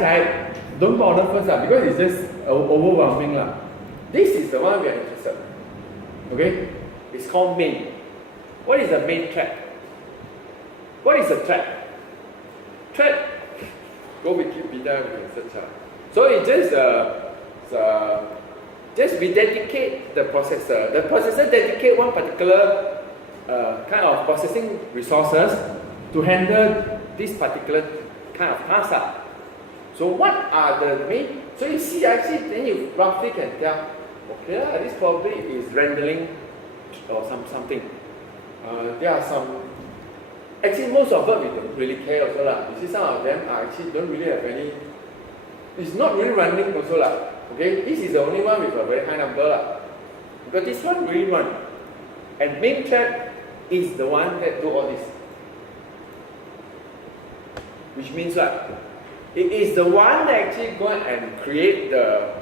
right, don't bother first because it's just overwhelming lah. This is the one we are interested. Okay, it's called main. What is the main thread? What is the thread? Thread. Go Wikipedia, we can search. So it just we dedicate the processor. The processor dedicate one particular kind of processing resources to handle this particular kind of task. So what are the main? So you see, actually, then you roughly can tell. Okay, this probably is rendering or something. There are some. Actually, most of them we don't really care also lah. You see, some of them are actually don't really have any. It's not really running also lah. Okay, this is the only one with a very high number lah. Because this one really run, and main thread is the one that do all this. Which means what? It is the one that actually go and create the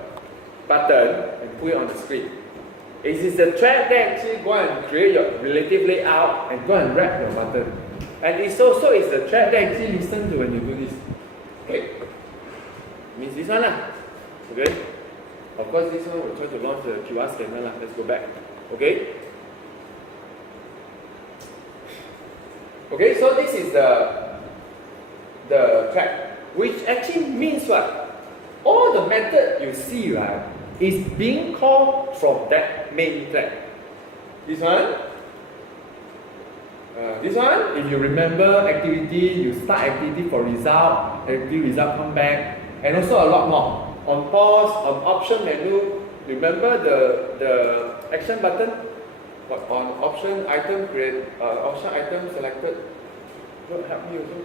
button and put it on the screen. It is the thread that actually go and create your relative layout and go and wrap your button. And it's also is the thread that actually listen to when you do this. Okay. Means this one lah. Okay. Of course this one we'll try to launch the QR scanner lah. Let's go back. Okay. Okay, so this is the thread, which actually means what? All the method you see, right, is being called from that main thread. This one, if you remember activity, you start activity for result, activity result come back, and also a lot more. On pause, on option menu, remember the action button? On option item create, option item selected. Don't help me also.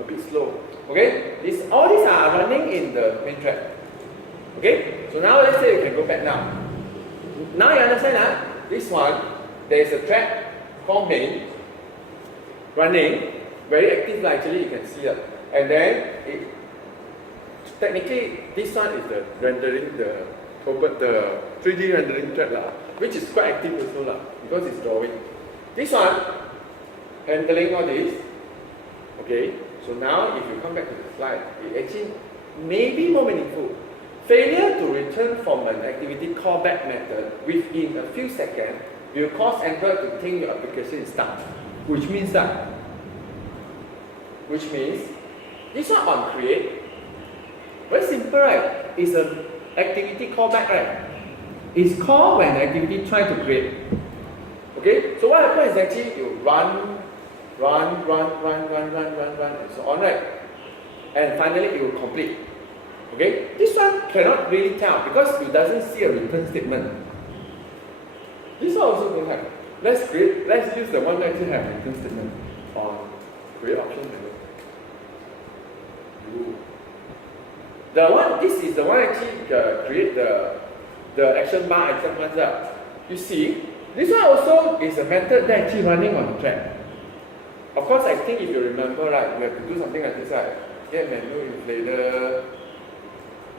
A bit slow. Okay, all these are running in the main thread. Okay, so now let's say we can go back now. Now you understand that this one, there is a thread called main running, very active actually, you can see that. And then technically this one is the rendering, the 3D rendering thread lah, which is quite active also lah, because it's drawing. This one handling all this. Okay, so now if you come back to the slide, it actually may be more meaningful. Failure to return from an activity callback method within a few seconds will cause Android to think your application is stuck. Which means this one on create, very simple, right? It's an activity callback, right? It's called when the activity try to create. Okay, so what happens is actually you run, and so on, right? And finally it will complete. Okay, this one cannot really tell because it doesn't see a return statement. This one also don't have. Let's use the one that actually have return statement on create option menu. This is the one actually create the action bar item ones up. You see, this one also is a method that actually running on the thread. Of course, I think if you remember, right, you have to do something like this, right? Get menu inflator,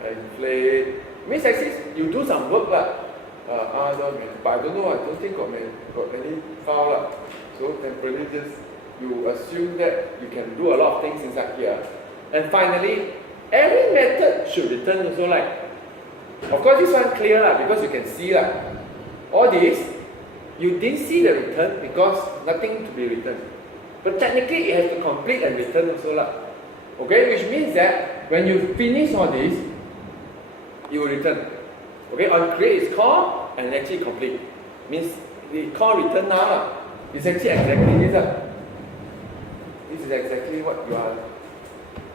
inflate. Means actually you do some work, but I don't know. I don't think got any file, so temporarily just you assume that you can do a lot of things inside here. And finally, every method should return also like. Of course, this one clear because you can see all this. You didn't see the return because nothing to be returned. But technically, it has to complete and return also Okay, which means that when you finish all this, you will return. Okay, on create is call and actually complete. Means the call return now. It's actually exactly this. This is exactly what you are.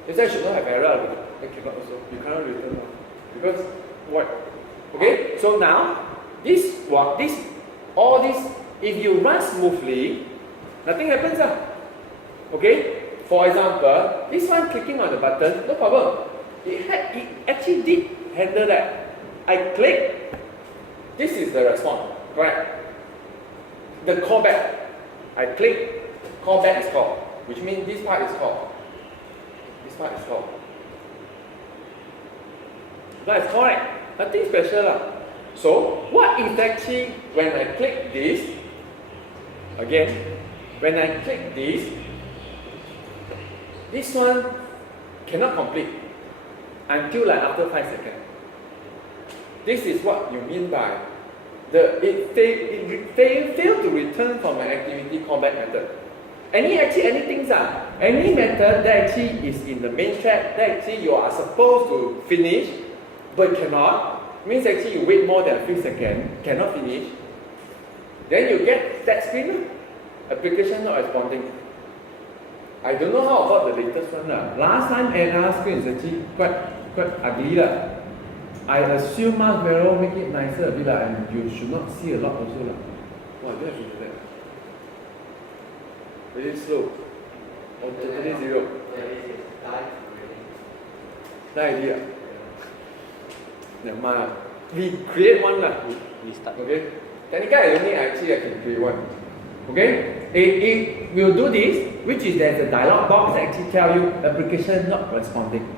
This I should not have error. I cannot also. You cannot return because what? Okay, so now all this, if you run smoothly, nothing happens. Okay, for example, this one clicking on the button, no problem. It actually did handle that. I click, this is the response, correct? The callback, I click, callback is called, which means this part is called. This part is called. That is correct. Nothing special. So, what if actually, when I click this, again, when I click this one cannot complete until like after 5 seconds. This is what you mean by it failed to return from an activity callback method. Any method that actually is in the main thread that actually you are supposed to finish but cannot, means actually you wait more than a few seconds, cannot finish, then you get that screen, application not responding. I don't know how about the latest one. Last time another screen is actually quite ugly. I assume Marshmallow make it nicer a bit and you should not see a lot also. Wow, you have to do that. Very slow. Oh, totally zero. No idea. Never mind. We create one We start. Okay. Technically, I don't think actually I can create one. Okay. It will do this, which is there's a dialog box that actually tell you application not responding.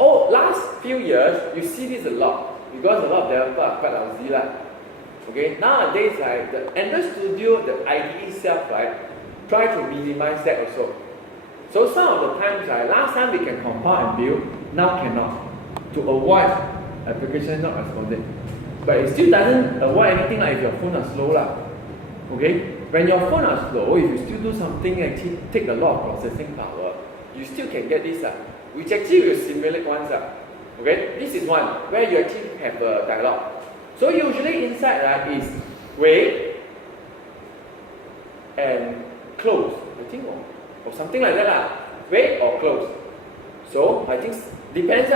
Oh, last few years you see this a lot because a lot of developers are quite lousy Okay. Nowadays, the Android Studio, the IDE itself, try to minimize that also. So some of the times, last time we can compile and build, now cannot, to avoid application not responding. But it still doesn't avoid anything if your phone is slow Okay, when your phone is slow, if you still do something actually take a lot of processing power, you still can get this which actually will simulate once Okay, this is one where you actually have a dialog. So usually inside is wait and close, I think, or something like that wait or close. So I think depends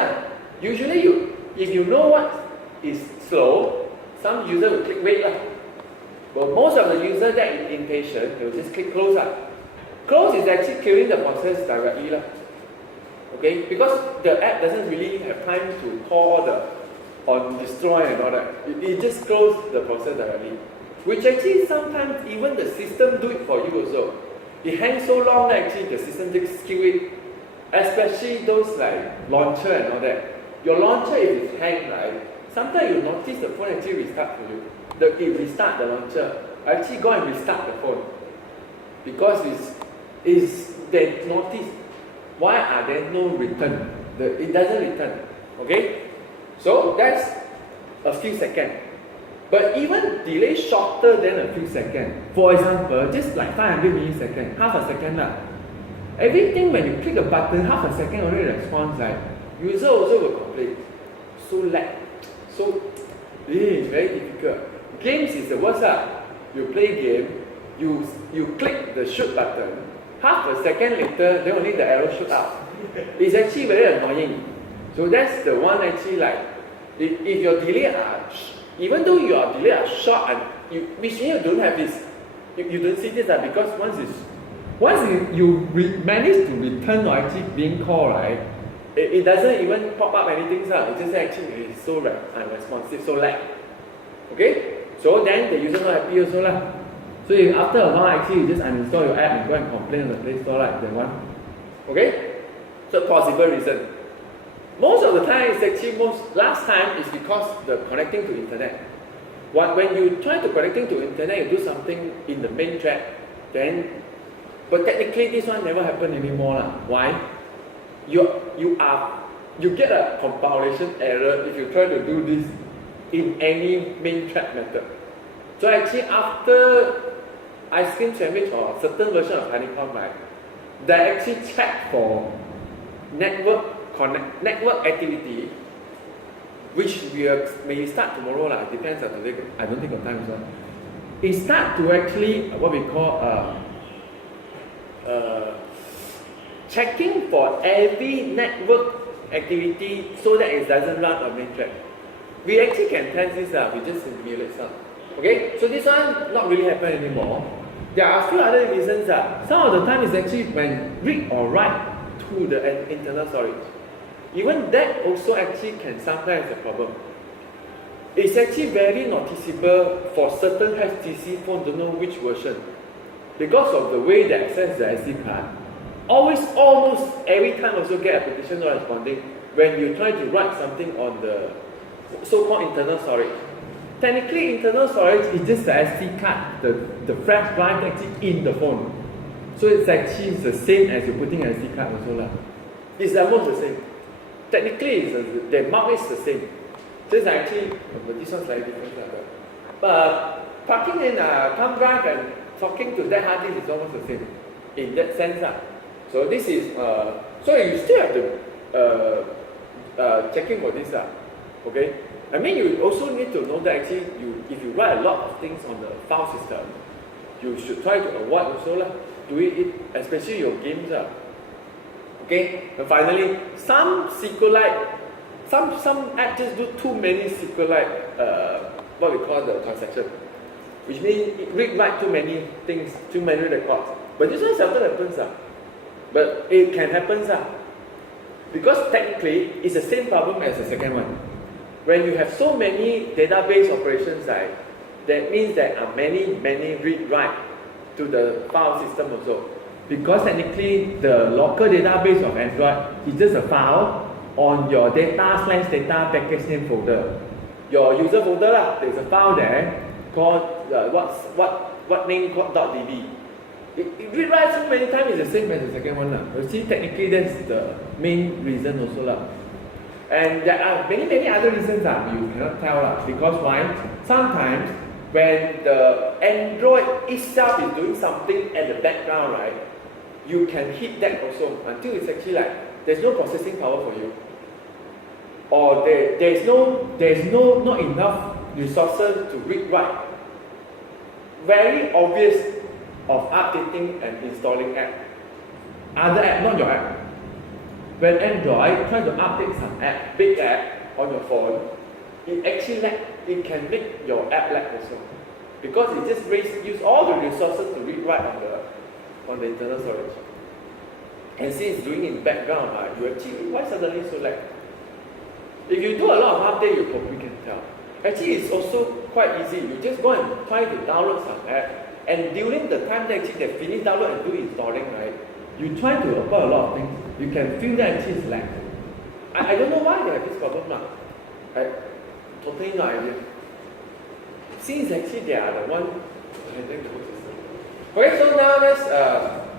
Usually if you know what is slow, some user will click wait But most of the users that is impatient, they will just click close Close is actually killing the process directly Okay, because the app doesn't really have time to call on destroy and all that. It just closes the process directly. Which actually sometimes even the system do it for you also. It hangs so long that actually the system just kill it. Especially those like launcher and all that. Your launcher if it's hang sometimes you notice the phone actually restart for you. It restart the launcher. Actually go and restart the phone. Because they notice why are there no return? It doesn't return. Okay? So that's a few seconds. But even delay shorter than a few seconds. For example, just like 500 milliseconds, half a second Everything when you click a button, half a second already responds user also will complain. So lag. So very difficult. Games is the worst You play game, you click the shoot button, half a second later, then only the arrow shoot out. It's actually very annoying. So that's the one actually if your delay even though your delay are short which means you don't have this. You don't see this because once you manage to return or actually being called it doesn't even pop up anything It just actually is so unresponsive, so lag. Okay? So then the user not happy also So if after a while actually you just uninstall your app and go and complain on the Play Store that one. Okay? So possible reason. Most of the time it's actually last time is because the connecting to internet. When you try to connecting to internet, you do something in the main thread, but technically this one never happen anymore Why? You get a compilation error if you try to do this in any main thread method. So actually after Ice Cream Sandwich or certain version of Honeycomb, they actually check for network activity, which may start tomorrow It depends on today. I don't think of time as well. It start to actually what we call checking for every network activity so that it doesn't run on main thread. We actually can test this we just simulate some. Okay, so this one not really happen anymore. There are a few other reasons Some of the time is actually when read or write to the internal storage. Even that also actually can sometimes be a problem. It's actually very noticeable for certain HTC phones, don't know which version. Because of the way they access the SD card, almost every time also get application not responding when you try to write something on the so-called internal storage. Technically, internal storage is just the SD card, the flash drive actually in the phone. So it's actually the same as you're putting an SD card also It's almost the same. Technically, the mark is the same. Just actually, but this one's slightly different. But parking in a thumb drive and talking to that hard disk is almost the same in that sense. So this is, so you still have to checking for this. Okay? I mean, you also need to know that actually, if you write a lot of things on the file system, you should try to avoid also doing it, especially your games. Okay? And finally, some SQLite, some apps just do too many SQLite, what we call the transaction, which means it write too many things, too many records. But this one seldom happens. But it can happen. Because technically, it's the same problem as the second one. When you have so many database operations, that means there are many read-write to the file system also. Because technically, the local database of Android is just a file on your data/data package name folder. Your user folder, there's a file there called what name called .db. It read-writes so many times, it's the same as the second one. You see, technically, that's the main reason also. And there are many other reasons you cannot tell. Because why? Sometimes when the Android itself is doing something at the background, right, you can hit that also until it's actually there's no processing power for you. Or there's not enough resources to read-write. Very obvious of updating and installing app. Other app, not your app. When Android tries to update some app, big app on your phone, it actually it can make your app lag also. Because it just use all the resources to read-write on the internal storage. And since it's doing in background, you actually, why suddenly so lag? If you do a lot of update, you probably can tell. Actually, it's also quite easy. You just go and try to download some app, and during the time that actually they finish download and do installing, right, you try to apply a lot of things, you can feel that actually it's lag. I don't know why they have this problem. I totally no idea. Since actually they are the one handling the whole system. Okay, so now let's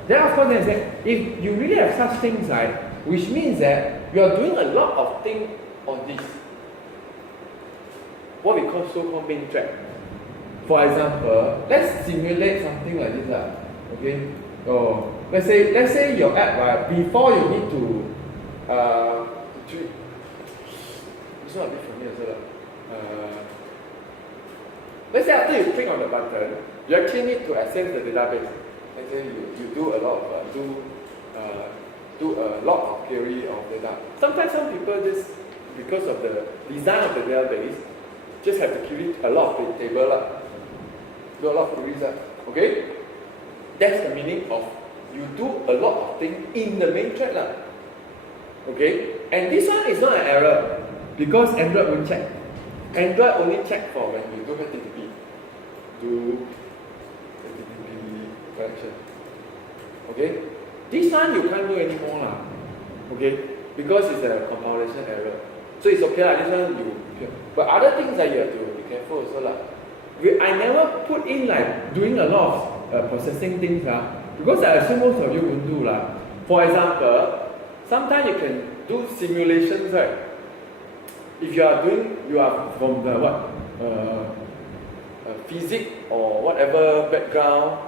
then of course they say, if you really have such things, right, which means that you are doing a lot of things on this, what we call so-called main thread. For example, let's simulate something like this. Okay? Oh, let's say your app, right, before you need to it's not a bit for me as well. Let's say after you click on the button, you actually need to access the database. Let's say you do a lot of do a lot of query of data. Sometimes some people just, because of the design of the database, just have to query a lot of table, do a lot of queries. Okay? That's the meaning of you do a lot of things in the main thread. Okay? And this one is not an error because Android won't check. Android only check for when you do HTTP. Do HTTP connection. Okay? This one you can't do anymore. Okay? Because it's a compilation error. So it's okay. This one you. But other things that you have to be careful also. I never put in doing a lot of processing things because I assume most of you won't do. For example, sometimes you can do simulations, right? If you are from the physics or whatever background,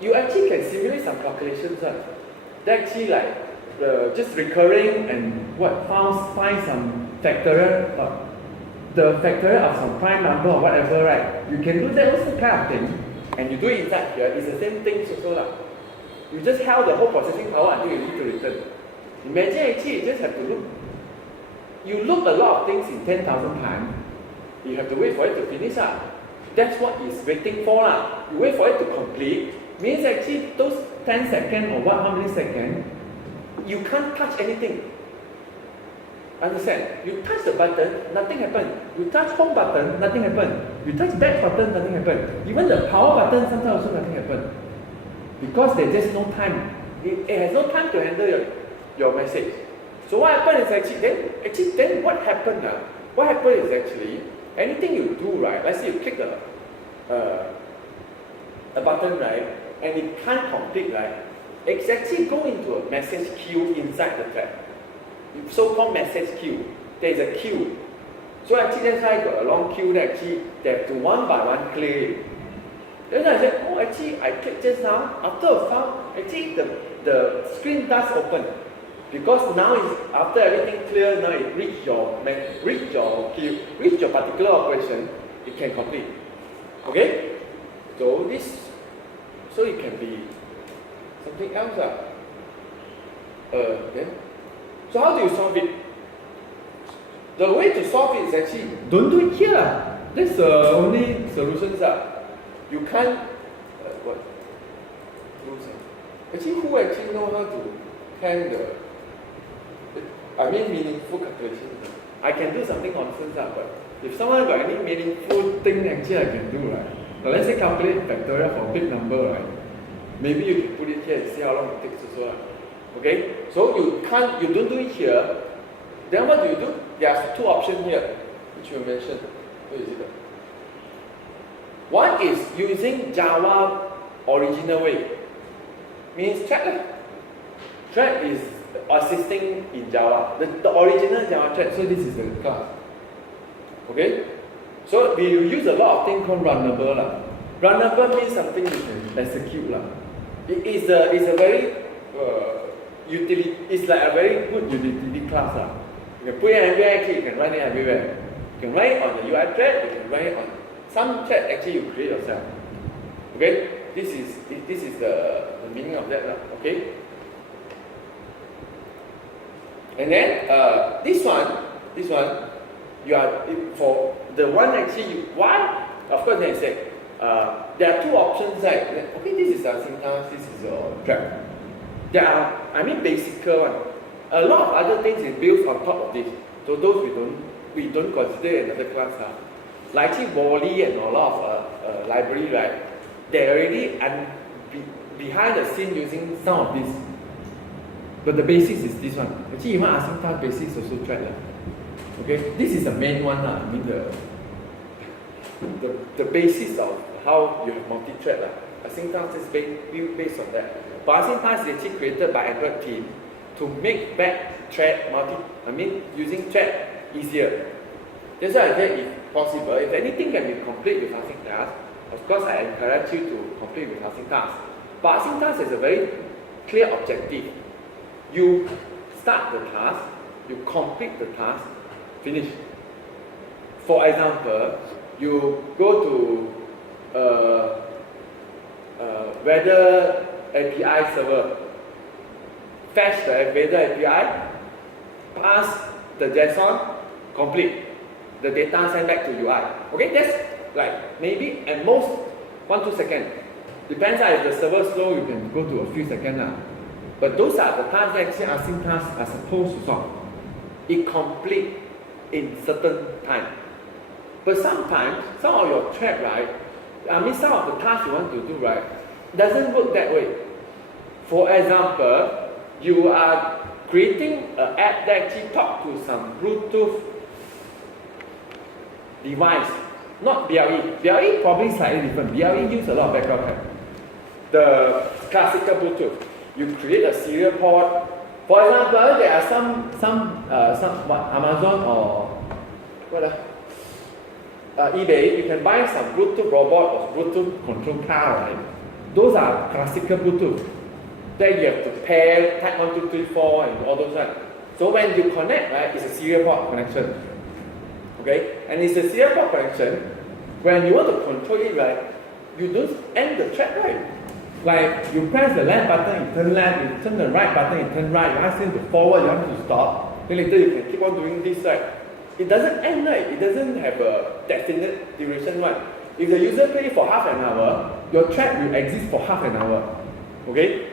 you actually can simulate some calculations. They're actually just recurring and find some factorial, the factorial of some prime number or whatever, right? You can do that also kind of thing, and you do it inside here. It's the same thing also. You just held the whole processing power until you need to return. Imagine actually you just have to look. You look a lot of things in 10,000 times. You have to wait for it to finish. That's what it's waiting for. You wait for it to complete. Means actually those 10 seconds or how many seconds, you can't touch anything. Understand? You touch the button, nothing happens. You touch home button, nothing happens. You touch back button, nothing happens. Even the power button, sometimes also nothing happens. Because there's just no time. It has no time to handle your message. So what happens is then what happened? What happens is actually, anything you do, right? Let's say you click a button, right? And it can't complete, right? It's actually go into a message queue inside the thread. So-called message queue. There is a queue. So actually that's why I got a long queue that actually they have to one by one clear it. Then I said, oh actually I clicked just now, after a file, actually the screen does open. Because now it's, after everything clear, now it reach your queue, reach your particular operation, it can complete. Okay? So it can be something else. Then, so how do you solve it? The way to solve it is actually, don't do it here. That's the only solutions. You can't, what? Actually, who actually know how to plan meaningful calculations? I can do something nonsense, but if someone got any meaningful thing actually I can do, right? Now let's say calculate factorial for a big number, right? Maybe you can put it here and see how long it takes also. Okay? So you don't do it here. Then what do? There are two options here, which you mentioned. Where is it? One is using Java original way. Means thread. Thread is assisting in Java. The original Java thread. So this is the class. Okay? So we use a lot of things called runnable. Runnable means something you can execute. It is a very utility. It's like a very good utility class. You can put it anywhere. Actually, you can run it everywhere. You can run it on the UI thread. You can run it on some thread. Actually, you create yourself. Okay. This is the meaning of that. Okay. And then this one, you are for the one actually. Why? Of course, they say there are two options. Right? Okay, this is our syntax. This is your thread. There are, basic one. A lot of other things is built on top of this. So those we don't consider another class. Like actually Wally and a lot of library, right? They're already behind the scene using some of this. But the basics is this one. Actually, even async basics also thread. Okay, this is the main one. The basis of how you have multi-thread. Async is based on that. But async is actually created by Android team to make back thread using thread easier. That's why I said if possible, if anything can be complete with async task, of course I encourage you to complete with async task. But async task is a very clear objective. You start the task, you complete the task, finish. For example, you go to weather API server, fetch the weather API, pass the JSON, complete. The data sent back to UI. Okay, that's like maybe at most 1-2 seconds. Depends if the server slow, you can go to a few seconds. But those are the tasks that actually async tasks are supposed to solve. It complete in certain time. But sometimes, some of your thread, right? Some of the tasks you want to do, right, doesn't work that way. For example, you are creating an app that actually talks to some Bluetooth device, not BLE. BLE probably slightly different. BLE use a lot of background head. The classical Bluetooth. You create a serial port. For example, there are some Amazon or eBay. You can buy some Bluetooth robot or Bluetooth control car, right? Those are classical Bluetooth. Then you have to pair type 1, 2, 3, 4 and all those ones. So when you connect, right, it's a serial port connection. Okay? And it's a serial port connection. When you want to control it, right, you don't end the thread, right? Like you press the left button, you turn left, you turn the right button, you turn right, you ask him to forward, you want him to stop, then later you can keep on doing this, right? It doesn't end, right? It doesn't have a definite duration, right? If the user plays for half an hour, your thread will exist for half an hour. Okay?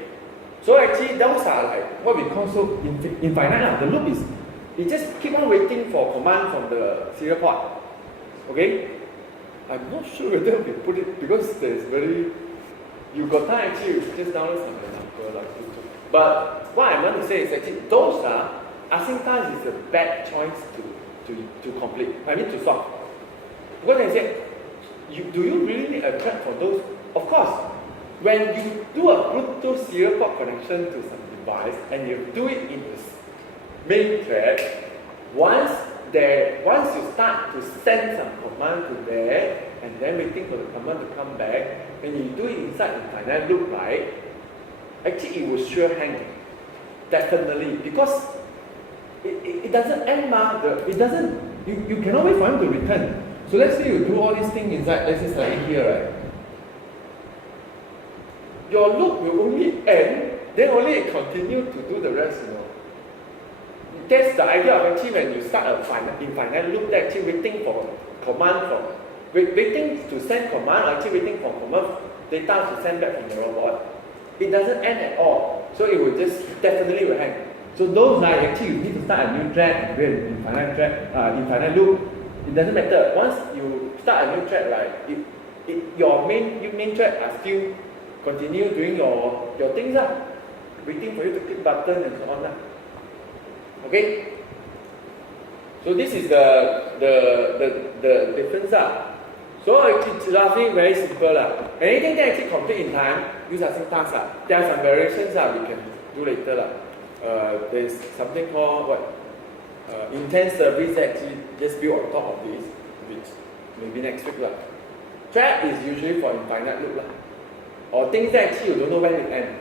So actually those are like what we call so infinite. The loop is, it just keep on waiting for command from the serial port. Okay? I'm not sure whether we put it, because there's very, you got time actually, just download some example like YouTube. But what I want to say is actually those are, async task is a bad choice to complete, to solve. Because I said, do you really need a thread for those? Of course. when you do a Bluetooth serial port connection to some device and you do it in the main thread, once you start to send some command to there and then waiting for the command to come back, when you do it inside infinite loop, right? Actually, it will sure hang. Definitely, because it doesn't end, it doesn't. You cannot wait for him to return. So let's say you do all these things inside. Let's say like here, right? Your loop will only end, then only it continue to do the rest, That's the idea of actually when you start a infinite loop, they're actually waiting for command waiting to send command, or actually waiting for command data to send back from the robot. It doesn't end at all. So it will just definitely will hang. So those like actually you need to start a new thread and create an infinite loop. It doesn't matter. Once you start a new thread, right, your main thread are still continue doing your things, waiting for you to click button and so on. Okay? So this is the difference. So it's roughly very simple. Anything that actually complete in time, use async task. There are some variations we can do later. There's something called intent service that actually just built on top of this, which maybe next week. Thread is usually for infinite loop. Or things that actually you don't know when it ends.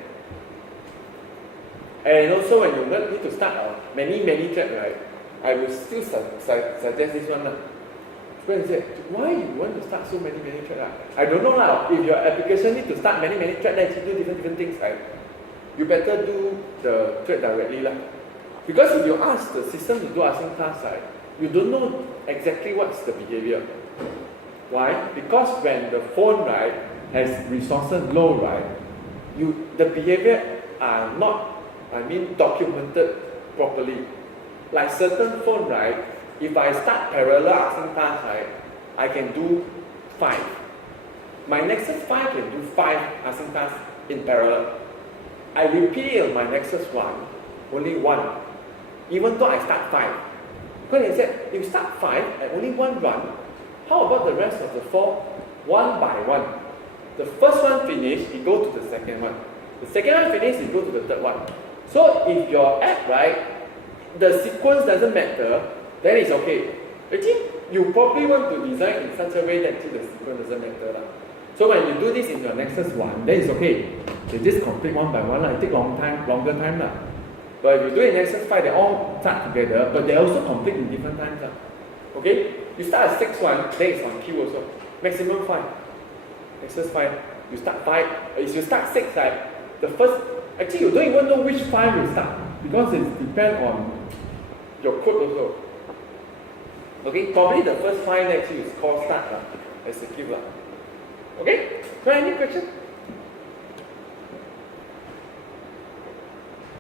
And also when you need to start many threads, right, I will still suggest this one. Go and say, why you want to start so many threads? I don't know if your application need to start many threads, then you do different things, right? You better do the thread directly. Because if you ask the system to do async tasks, right, you don't know exactly what's the behavior. Why? Because when the phone, right, has resources low, right, the behavior are not, documented properly. Like certain phone, right, if I start parallel async tasks, right, I can do 5. My Nexus 5 can do 5 async tasks in parallel. I repeat on my Nexus 1, only 1. Even though I start 5. Because they said, if you start 5 and only 1 run, how about the rest of the 4? 1 by 1. The first one finished, you go to the second one. The second one finished, you go to the third one. So if your app, right, the sequence doesn't matter, then it's okay. Actually, you probably want to design in such a way that the sequence doesn't matter. So when you do this in your Nexus 1, then it's okay. They just complete one by one. It takes longer time. But if you do it in Nexus 5, they all start together, but they also complete in different times. Okay? You start at 6 one, then it's on queue also. Maximum 5. Nexus 5. You start 5. If you start 6, right, the first, actually you don't even know which 5 you start, because it depends on your code also. Okay? Probably the first 5 actually is called start, execute. Okay? So any question?